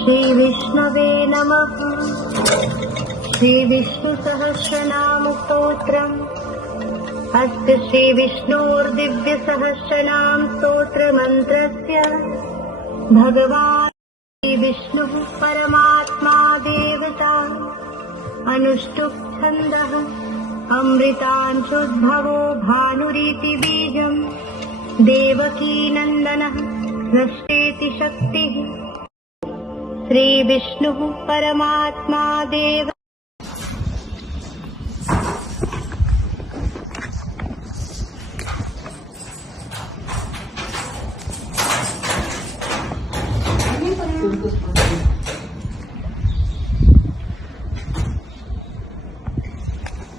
श्रीविष्णवे नमः। श्रीविष्णुसहस्रनामस्तोत्रम्। अस्य श्रीविष्णोर्दिव्यसहस्रनाम स्तोत्रमन्त्रस्य भगवान् श्रीविष्णुः परमात्मा देवता। अनुष्टुप् छन्दः अमृतांशोद्भवो भानुरीति बीजम्। देवकी नन्दनः सृष्टेति शक्तिः। श्रीविष्णुः परमात्मा देव